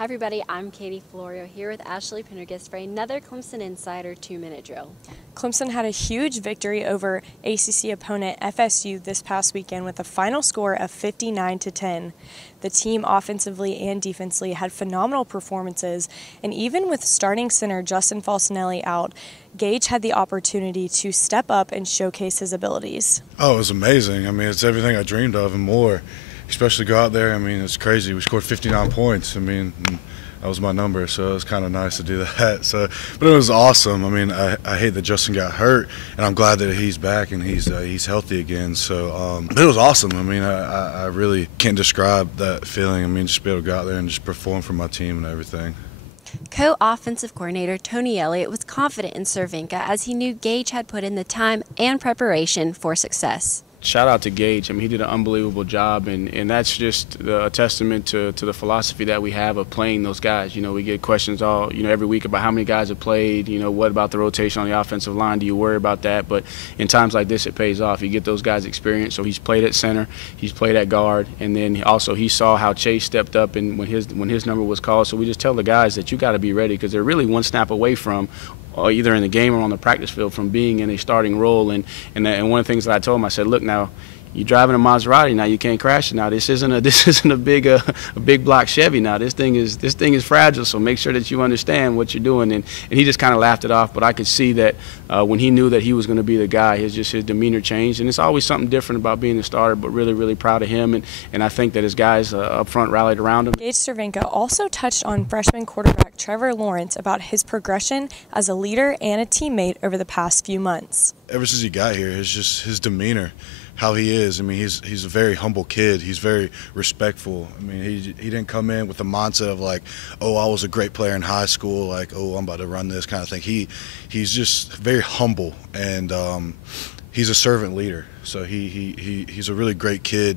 Hi everybody, I'm Katie Florio here with Ashley Pendergast for another Clemson Insider 2-minute drill. Clemson had a huge victory over ACC opponent FSU this past weekend with a final score of 59-10. The team offensively and defensively had phenomenal performances, and even with starting center Justin Falcinelli out, Gage had the opportunity to step up and showcase his abilities. Oh, it was amazing. I mean, it's everything I dreamed of and more. Especially go out there, I mean, it's crazy. We scored 59 points. I mean, that was my number, so it was kind of nice to do that. But it was awesome. I mean, I hate that Justin got hurt, and I'm glad that he's back and he's healthy again. But it was awesome. I mean, I really can't describe that feeling. I mean, just be able to go out there and just perform for my team and everything. Co-offensive coordinator Tony Elliott was confident in Cervenka as he knew Gage had put in the time and preparation for success. Shout out to Gage. I mean, he did an unbelievable job, and that's just a testament to the philosophy that we have of playing those guys. You know, we get questions every week about how many guys have played, what about the rotation on the offensive line, do you worry about that? But in times like this, it pays off. You get those guys experience. So he's played at center, he's played at guard, and then he saw how Chase stepped up and when his number was called. So we just tell the guys that you got to be ready because they're really one snap away from either in the game or on the practice field from being in a starting role. And one of the things that I told him, I said, look, now you're driving a Maserati, now you can't crash it. Now this isn't a big block Chevy. Now this thing is fragile, so make sure that you understand what you're doing. And he just kind of laughed it off. But I could see that when he knew that he was going to be the guy, his demeanor changed. And it's always something different about being a starter. But really, really proud of him. And I think that his guys up front rallied around him. Gage Cervenka also touched on freshman quarterback Trevor Lawrence about his progression as a leader and a teammate over the past few months. Ever since he got here, it's just his demeanor. How he is. I mean, he's a very humble kid. He's very respectful. I mean, he didn't come in with the mindset of like, oh, I was a great player in high school, like, oh, I'm about to run this kind of thing. He's just very humble, and he's a servant leader. So he's a really great kid.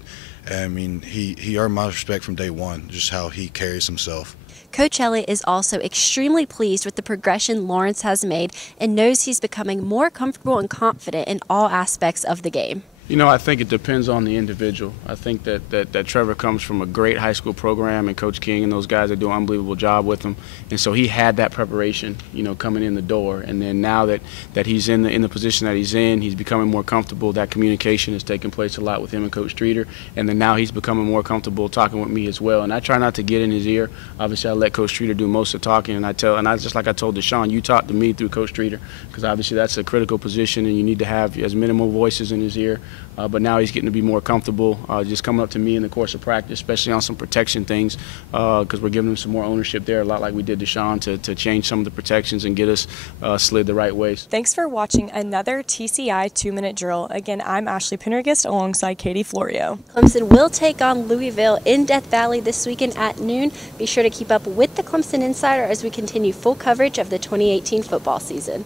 I mean, he earned my respect from day one, just how he carries himself. Coach Elliott is also extremely pleased with the progression Lawrence has made and knows he's becoming more comfortable and confident in all aspects of the game. I think it depends on the individual. I think that Trevor comes from a great high school program, and Coach King and those guys are doing an unbelievable job with him. And so he had that preparation, coming in the door. And then now that he's in the position that he's in, he's becoming more comfortable. That communication is taking place a lot with him and Coach Streeter. And then now he's becoming more comfortable talking with me as well. And I try not to get in his ear. Obviously, I let Coach Streeter do most of the talking, and just like I told Deshaun, you talk to me through Coach Streeter, because obviously that's a critical position, and you need to have as minimal voices in his ear. But now he's getting to be more comfortable just coming up to me in the course of practice, especially on some protection things, because we're giving him some more ownership there, a lot like we did Deshaun, to change some of the protections and get us slid the right ways. Thanks for watching another TCI 2-minute drill. Again, I'm Ashley Pendergast alongside Katie Florio. Clemson will take on Louisville in Death Valley this weekend at noon. Be sure to keep up with the Clemson Insider as we continue full coverage of the 2018 football season.